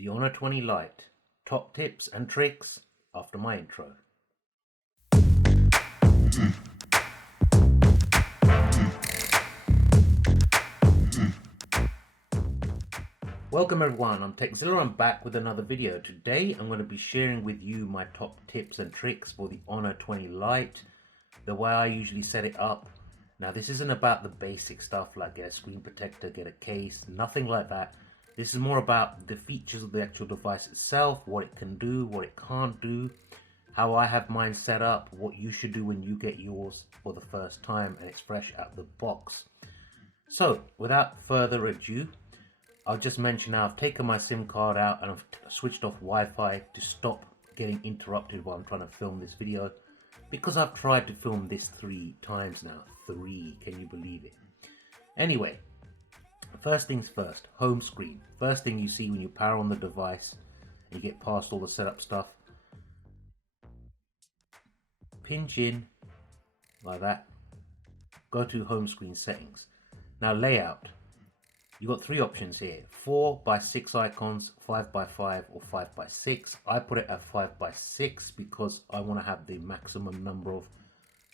The Honor 20 Lite. Top tips and tricks after my intro. Welcome everyone, I'm Zilla. I'm back with another video. Today I'm going to be sharing with you my top tips and tricks for the Honor 20 Lite, the way I usually set it up. Now this isn't about the basic stuff like get a screen protector, get a case, nothing like that. This is more about the features of the actual device itself, what it can do, what it can't do, how I have mine set up, what you should do when you get yours for the first time and it's fresh out the box. So without further ado, I'll just mention now I've taken my SIM card out and I've switched off Wi-Fi to stop getting interrupted while I'm trying to film this video, because I've tried to film this 3 times now. 3, can you believe it? Anyway, first things first, home screen. First thing you see when you power on the device and you get past all the setup stuff, pinch in like that, go to home screen settings. Now layout. You've got 3 options here, 4x6 icons, 5x5 or 5x6. I put it at 5x6 because I want to have the maximum number of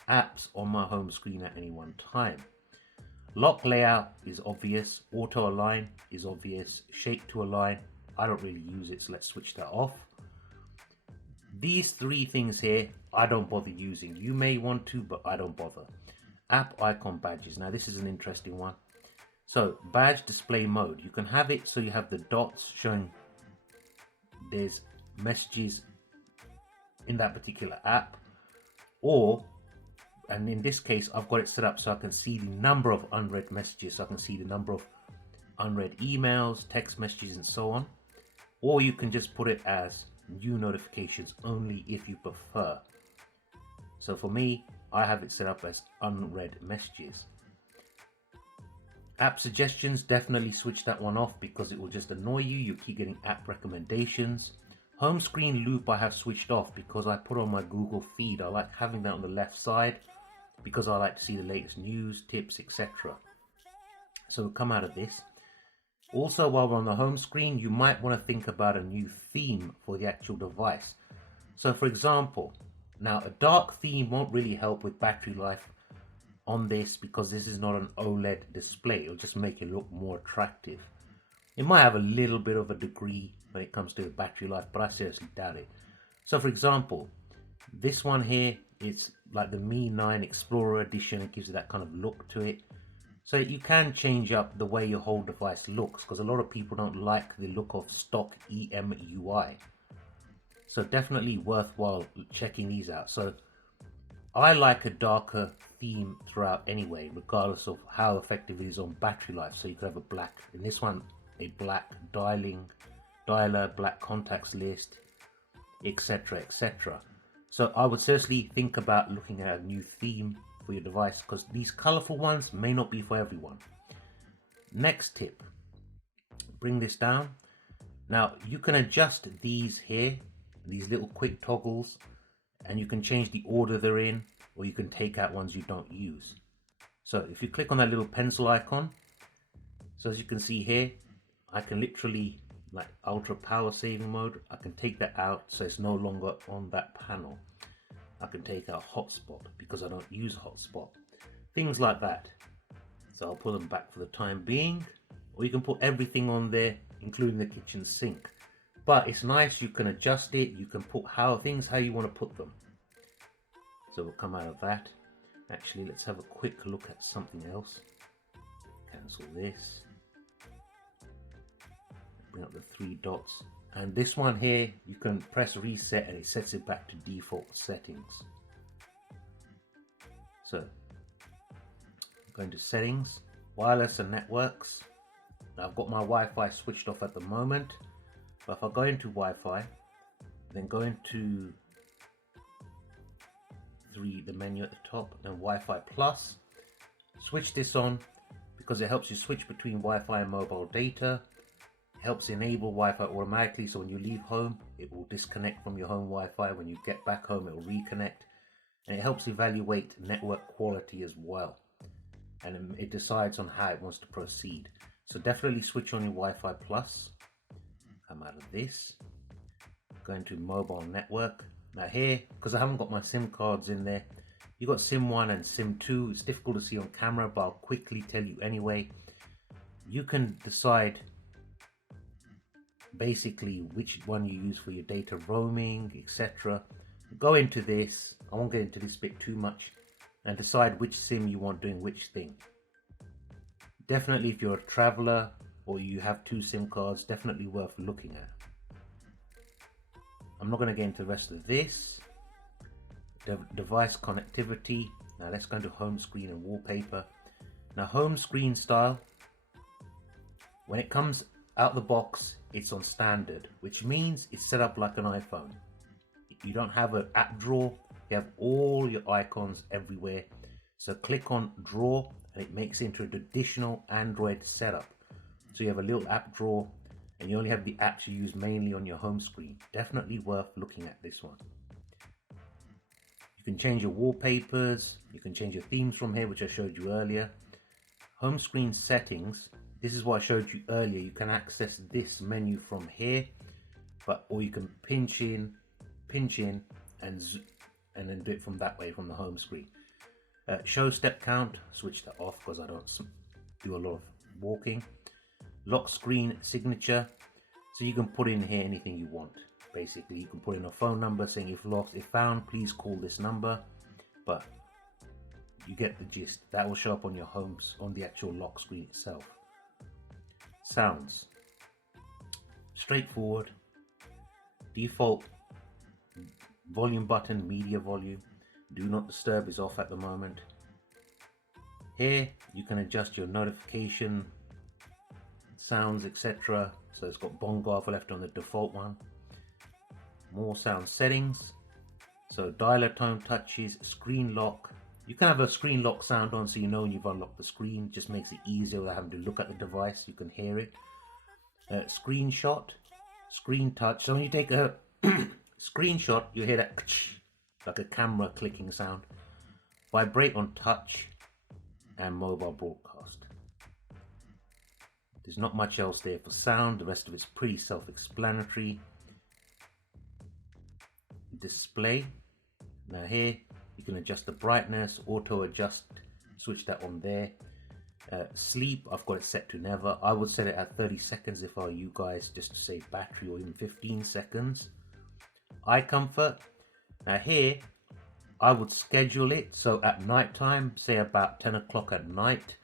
apps on my home screen at any one time. Lock layout is obvious, auto align is obvious, shape to align, I don't really use it, so let's switch that off. These 3 things here, I don't bother using. You may want to, but I don't bother. App icon badges, now this is an interesting one. So badge display mode, you can have it so you have the dots showing there's messages in that particular app, or, and in this case I've got it set up so I can see the number of unread messages, so I can see the number of unread emails, text messages and so on. Or you can just put it as new notifications only if you prefer. So for me, I have it set up as unread messages. App suggestions, definitely switch that one off because it will just annoy you. You keep getting app recommendations. Home screen loop I have switched off because I put on my Google feed. I like having that on the left side because I like to see the latest news, tips, etc. So we'll come out of this. Also, while we're on the home screen, you might want to think about a new theme for the actual device. So for example, now a dark theme won't really help with battery life on this because this is not an OLED display. It'll just make it look more attractive. It might have a little bit of a degree when it comes to battery life, but I seriously doubt it. So for example, this one here, it's like the Mi 9 Explorer edition. It gives you that kind of look to it. So you can change up the way your whole device looks because a lot of people don't like the look of stock EMUI. So definitely worthwhile checking these out. So I like a darker theme throughout anyway, regardless of how effective it is on battery life. So you could have a black, in this one, a black dialer, black contacts list, etc, etc. So I would seriously think about looking at a new theme for your device because these colorful ones may not be for everyone. Next tip, bring this down. Now you can adjust these here, these little quick toggles, and you can change the order they're in, or you can take out ones you don't use. So if you click on that little pencil icon, so as you can see here, I can literally, like ultra power saving mode, I can take that out so it's no longer on that panel. I can take out hotspot because I don't use hotspot. Things like that. So I'll put them back for the time being, or you can put everything on there, including the kitchen sink. But it's nice, you can adjust it, you can put how you want to put them. So we'll come out of that. Actually, let's have a quick look at something else. Cancel this. Bring up the 3 dots. And this one here, you can press reset and it sets it back to default settings. So, going to settings, wireless and networks. Now I've got my Wi-Fi switched off at the moment. But if I go into Wi-Fi, then go into the menu at the top, and Wi-Fi Plus, switch this on because it helps you switch between Wi-Fi and mobile data. It helps enable Wi-Fi automatically, so when you leave home, it will disconnect from your home Wi-Fi. When you get back home, it will reconnect, and it helps evaluate network quality as well. And it decides on how it wants to proceed. So definitely switch on your Wi-Fi Plus. Come out out of this, go into mobile network. Now here, because I haven't got my SIM cards in there, you got SIM 1 and SIM 2. It's difficult to see on camera, but I'll quickly tell you anyway. You can decide basically which one you use for your data roaming, etc. Go into this, I won't get into this bit too much, and decide which SIM you want doing which thing. Definitely if you're a traveler or you have 2 SIM cards, definitely worth looking at. I'm not going to get into the rest of this. Device connectivity. Now let's go into home screen and wallpaper. Now home screen style, when it comes out the box, it's on standard, which means it's set up like an iPhone. You don't have an app drawer, you have all your icons everywhere. So click on drawer and it makes it into a traditional Android setup. So you have a little app drawer and you only have the apps you use mainly on your home screen. Definitely worth looking at this one. You can change your wallpapers, you can change your themes from here, which I showed you earlier. Home screen settings, this is what I showed you earlier. You can access this menu from here, or you can pinch in and then do it from that way from the home screen. Show step count, switch that off because I don't do a lot of walking. Lockscreen signature, so you can put in here anything you want. Basically, you can put in a phone number saying if lost, if found, please call this number. But you get the gist. That will show up on your homes on the actual lock screen itself. Sounds straightforward. Default volume button, media volume. Do not disturb is off at the moment. Here you can adjust your notification sounds, etc. So it's got bongo left on the default one. More sound settings. So dialer tone touches, screen lock. You can have a screen lock sound on so you know when you've unlocked the screen. Just makes it easier without having to look at the device. You can hear it. Screenshot, screen touch. So when you take a screenshot, you hear that like a camera clicking sound. Vibrate on touch and mobile broadcast. There's not much else there for sound. The rest of it's pretty self-explanatory. Display. Now here you can adjust the brightness, auto adjust, switch that on there. Sleep, I've got it set to never. I would set it at 30 seconds if I were you guys, just to save battery, or even 15 seconds. Eye comfort. Now here I would schedule it so at night time, say about 10 o'clock at night,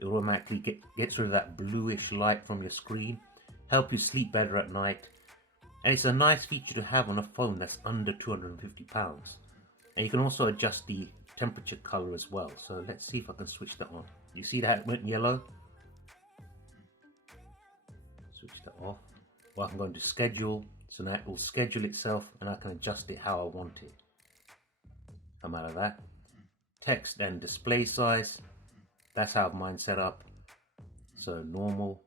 it automatically gets rid of that bluish light from your screen, help you sleep better at night. And it's a nice feature to have on a phone that's under £250. And you can also adjust the temperature color as well. So let's see if I can switch that on. You see that it went yellow? Switch that off. Well, I can go into schedule. So now it will schedule itself and I can adjust it how I want it. Come out of that. Text and display size. That's how mine set up. So normal.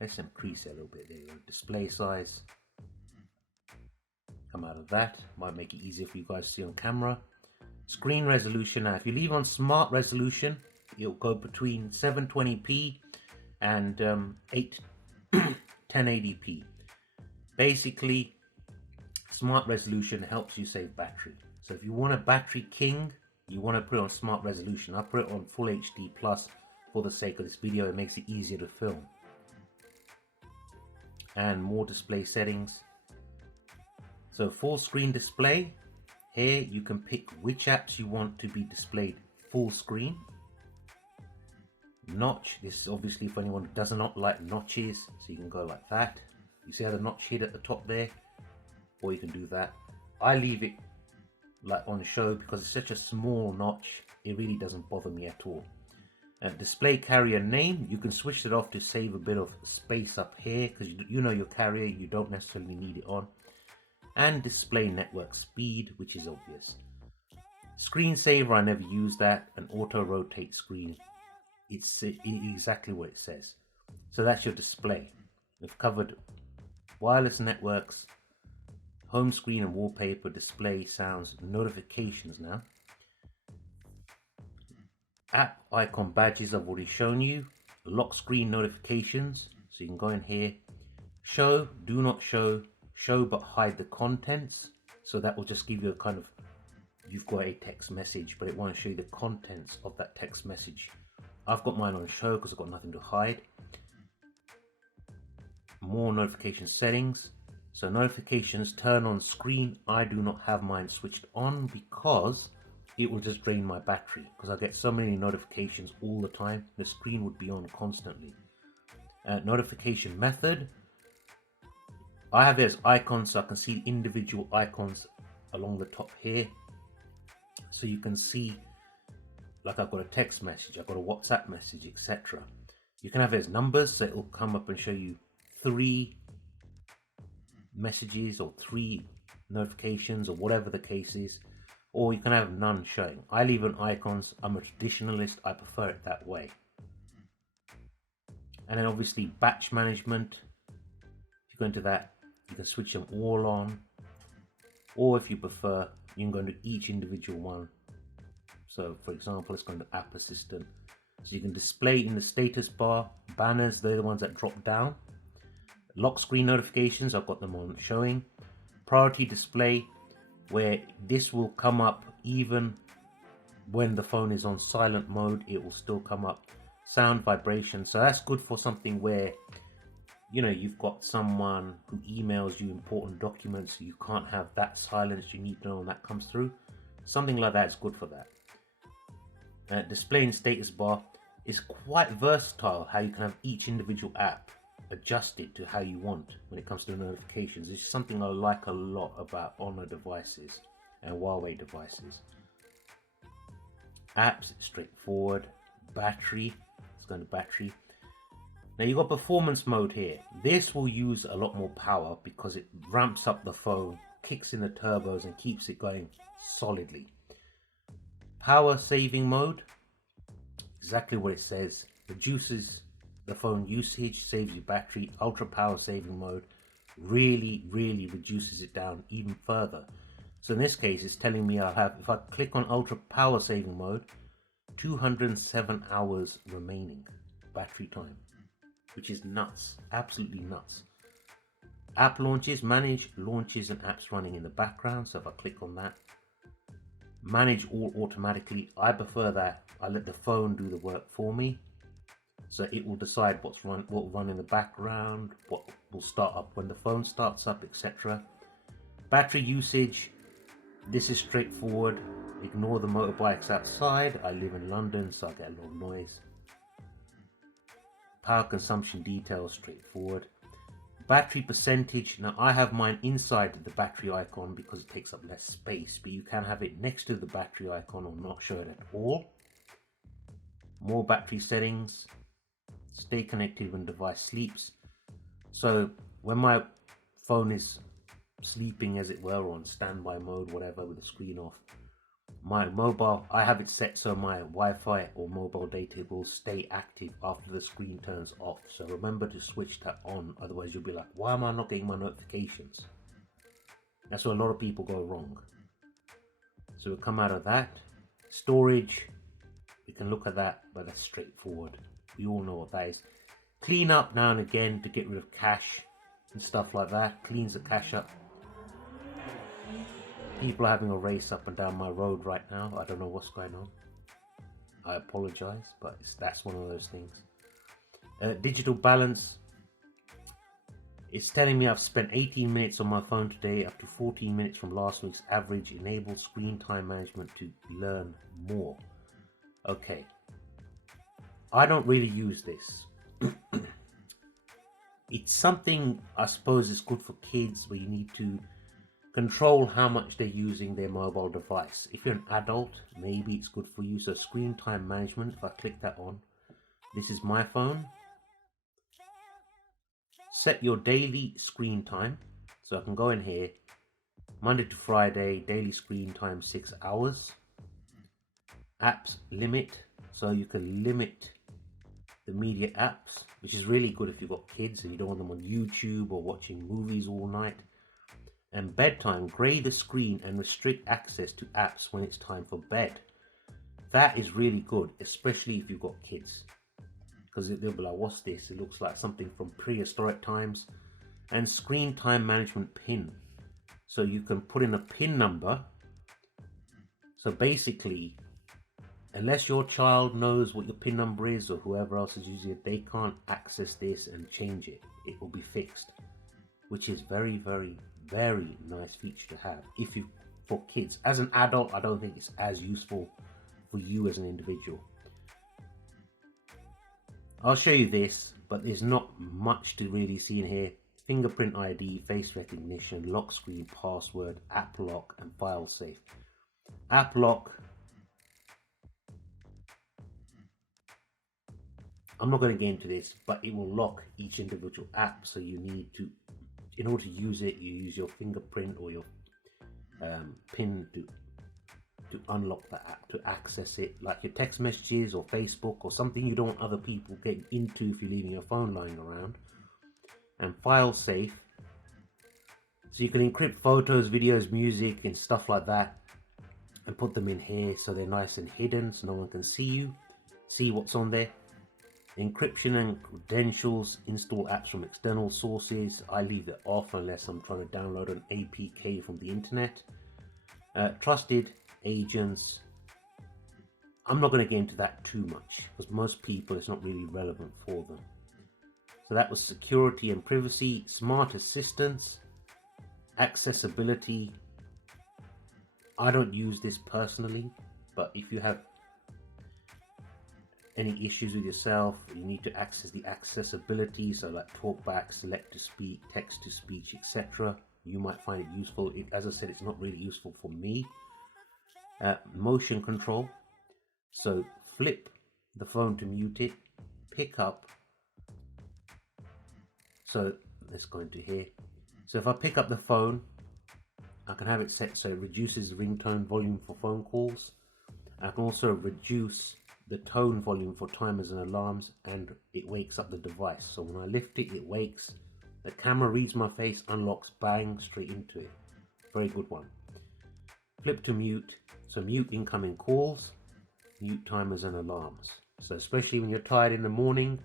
Let's increase it a little bit. There you go. Display size. Come out of that. Might make it easier for you guys to see on camera. Screen resolution. Now if you leave on smart resolution, it'll go between 720p and 1080p. Basically, smart resolution helps you save battery. So if you want a battery king, you want to put it on smart resolution. I put it on full HD plus for the sake of this video. It makes it easier to film. And more display settings. So full screen display. Here you can pick which apps you want to be displayed full screen. Notch. This is obviously for anyone who does not like notches. So you can go like that. You see how the notch hid at the top there? Or you can do that. I leave it like on show because it's such a small notch. It really doesn't bother me at all. Display carrier name. You can switch it off to save a bit of space up here because you know your carrier. You don't necessarily need it on. And display network speed, which is obvious. Screensaver, I never use that. And auto rotate screen. It's exactly what it says. So that's your display. We've covered wireless networks, home screen and wallpaper, display, sounds, notifications now. App icon badges I've already shown you. Lock screen notifications. So you can go in here, Show, do not show, show but hide the contents. So that will just give you a kind of, you've got a text message, but it won't show you the contents of that text message. I've got mine on show because I've got nothing to hide. More notification settings. So notifications turn on screen. I do not have mine switched on because it will just drain my battery, because I get so many notifications all the time. The screen would be on constantly. Notification method. I have it as icons, so I can see individual icons along the top here. So you can see, like I've got a text message, I've got a WhatsApp message, etc. You can have it as numbers, so it will come up and show you 3 messages or 3 notifications or whatever the case is. Or you can have none showing. I leave it on icons. I'm a traditionalist. I prefer it that way. And then obviously batch management. If you go into that, you can switch them all on. Or if you prefer, you can go into each individual one. So for example, let's go into App Assistant. So you can display in the status bar. Banners, they're the ones that drop down. Lock screen notifications, I've got them on showing. Priority display, where this will come up even when the phone is on silent mode, it will still come up. Sound vibration, so that's good for something where, you know, you've got someone who emails you important documents, you can't have that silenced, you need to know when that comes through. Something like that is good for that. Display in status bar is quite versatile, how you can have each individual app adjusted to how you want when it comes to notifications. It's something I like a lot about Honor devices and Huawei devices. Apps, straightforward. Battery, let's go into battery. Now you've got performance mode here. This will use a lot more power because it ramps up the phone, kicks in the turbos and keeps it going solidly. Power saving mode, exactly what it says, reduces the phone usage, saves you battery. Ultra power saving mode really reduces it down even further. So in this case, it's telling me I'll have, if I click on ultra power saving mode, 207 hours remaining battery time, which is nuts, absolutely nuts. App launches, manage launches and apps running in the background. So if I click on that, manage all automatically. I prefer that. I let the phone do the work for me. So it will decide what will run in the background, what will start up when the phone starts up, etc. Battery usage, this is straightforward. Ignore the motorbikes outside. I live in London, so I get a lot of noise. Power consumption details, straightforward. Battery percentage, now I have mine inside the battery icon because it takes up less space, but you can have it next to the battery icon or not show it at all. More battery settings. Stay connected when device sleeps. So when my phone is sleeping, as it were, or on standby mode, whatever, with the screen off, my mobile, I have it set so my Wi-Fi or mobile data will stay active after the screen turns off. So remember to switch that on, otherwise you'll be like, why am I not getting my notifications? That's where a lot of people go wrong. So we'll come out of that. Storage, we can look at that, but that's straightforward. We all know what that is. Clean up now and again to get rid of cache and stuff like that. Cleans the cache up. People are having a race up and down my road right now. I don't know what's going on. I apologize, but that's one of those things. Digital balance. It's telling me I've spent 18 minutes on my phone today, up to 14 minutes from last week's average. Enable screen time management to learn more. Okay. I don't really use this. It's something I suppose is good for kids where you need to control how much they're using their mobile device. If you're an adult, maybe it's good for you. So screen time management, if I click that on, this is my phone. Set your daily screen time. So I can go in here, Monday to Friday, daily screen time 6 hours. Apps limit, so you can limit the media apps, which is really good if you've got kids and you don't want them on YouTube or watching movies all night. And bedtime, grey the screen and restrict access to apps when it's time for bed. That is really good, especially if you've got kids, because they'll be like, what's this? It looks like something from prehistoric times. and screen time management pin. So you can put in a pin number. So basically, unless your child knows what your pin number is or whoever else is using it, they can't access this and change it. It will be fixed, which is very, very, very nice feature to have if you for kids. As an adult, I don't think it's as useful for you as an individual. I'll show you this, but there's not much to really see in here. Fingerprint ID, face recognition, lock screen, password, app lock, and file safe. App lock, I'm not going to get into this, but it will lock each individual app. So you need to, in order to use it, you use your fingerprint or your pin to unlock the app, to access it, like your text messages or Facebook or something you don't want other people getting into if you're leaving your phone lying around. And file safe, so you can encrypt photos, videos, music and stuff like that and put them in here so they're nice and hidden so no one can see what's on there. Encryption and credentials, install apps from external sources. I leave that off unless I'm trying to download an APK from the internet. Trusted agents, I'm not going to get into that too much because most people it's not really relevant for them. So that was security and privacy. Smart assistants, accessibility. I don't use this personally, but if you have any issues with yourself, you need to access the accessibility, so like talkback, select to speak, text to speech, etc. You might find it useful. As I said, it's not really useful for me. Motion control, so flip the phone to mute it, pick up. So let's go into here. So if I pick up the phone, I can have it set so it reduces the ringtone volume for phone calls. I can also reduce the tone volume for timers and alarms, and it wakes up the device. So when I lift it, it wakes. The camera reads my face, unlocks, bang, straight into it. Very good one. Flip to mute, so mute incoming calls, mute timers and alarms. So especially when you're tired in the morning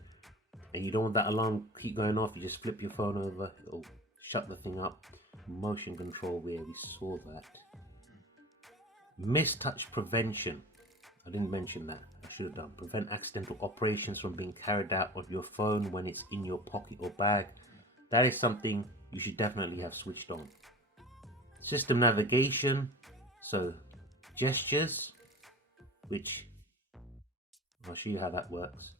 and you don't want that alarm keep going off, you just flip your phone over, it'll shut the thing up. Motion control, where we saw that. Mistouch prevention, I didn't mention that, I should have done. Prevent accidental operations from being carried out of your phone when it's in your pocket or bag. That is something you should definitely have switched on. System navigation, so gestures, which I'll show you how that works.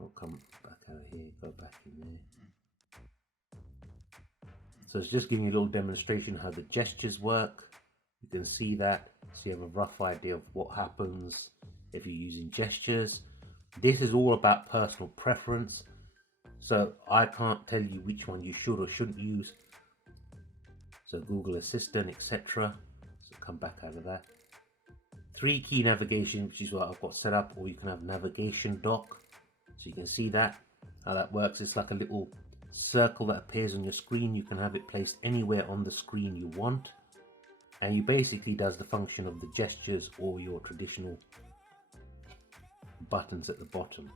I'll come back out of here, go back in there. So it's just giving you a little demonstration how the gestures work. You can see that, so you have a rough idea of what happens if you're using gestures. This is all about personal preference, so I can't tell you which one you should or shouldn't use. So Google Assistant, etc. So come back out of that. 3-key navigation, which is what I've got set up, or you can have navigation dock. So you can see that, how that works. It's like a little circle that appears on your screen. You can have it placed anywhere on the screen you want, and you basically does the function of the gestures or your traditional buttons at the bottom.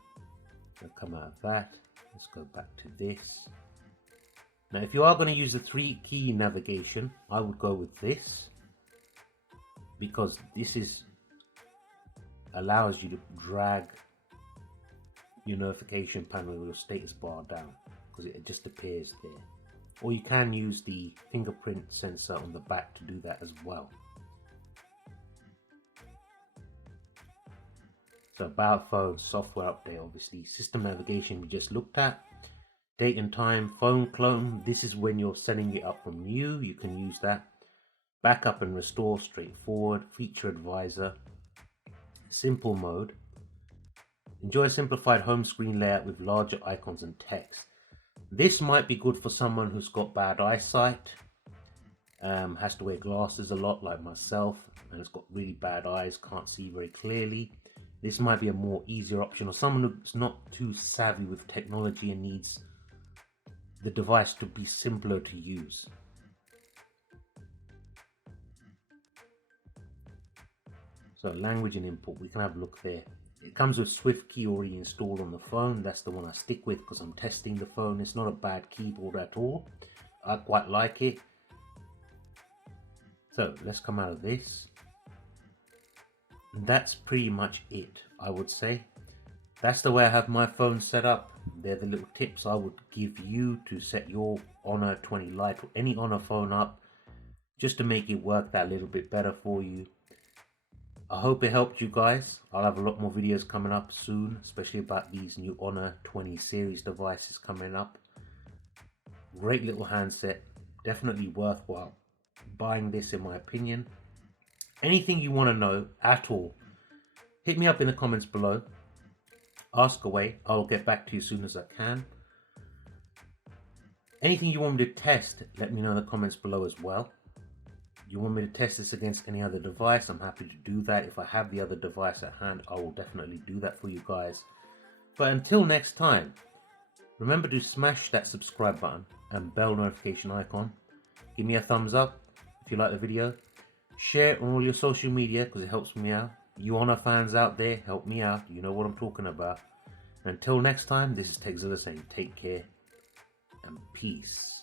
So come out of that. Let's go back to this. Now if you are going to use the 3-key navigation, I would go with this, because this allows you to drag your notification panel or your status bar down, because it just appears there. Or you can use the fingerprint sensor on the back to do that as well. So about phone, software update, obviously. System navigation we just looked at. Date and time, phone clone, this is when you're setting it up from new, you can use that. Backup and restore, straightforward. Feature advisor, simple mode. Enjoy a simplified home screen layout with larger icons and text. This might be good for someone who's got bad eyesight, has to wear glasses a lot like myself, and has got really bad eyes, can't see very clearly. This might be a more easier option, or someone who's not too savvy with technology and needs the device to be simpler to use. So language and input, we can have a look there. It comes with SwiftKey already installed on the phone. That's the one I stick with because I'm testing the phone. It's not a bad keyboard at all. I quite like it. So let's come out of this. And that's pretty much it, I would say. That's the way I have my phone set up. They're the little tips I would give you to set your Honor 20 Lite or any Honor phone up, just to make it work that little bit better for you. I hope it helped you guys. I'll have a lot more videos coming up soon, especially about these new Honor 20 series devices coming up. Great little handset, definitely worthwhile buying this in my opinion. Anything you want to know at all, hit me up in the comments below. Ask away, I'll get back to you as soon as I can. Anything you want me to test, let me know in the comments below as well. You want me to test this against any other device, I'm happy to do that. If I have the other device at hand, I will definitely do that for you guys. But until next time, remember to smash that subscribe button and bell notification icon. Give me a thumbs up if you like the video. Share it on all your social media because it helps me out. You Honor fans out there, help me out. You know what I'm talking about. Until next time, this is Zilla saying take care and peace.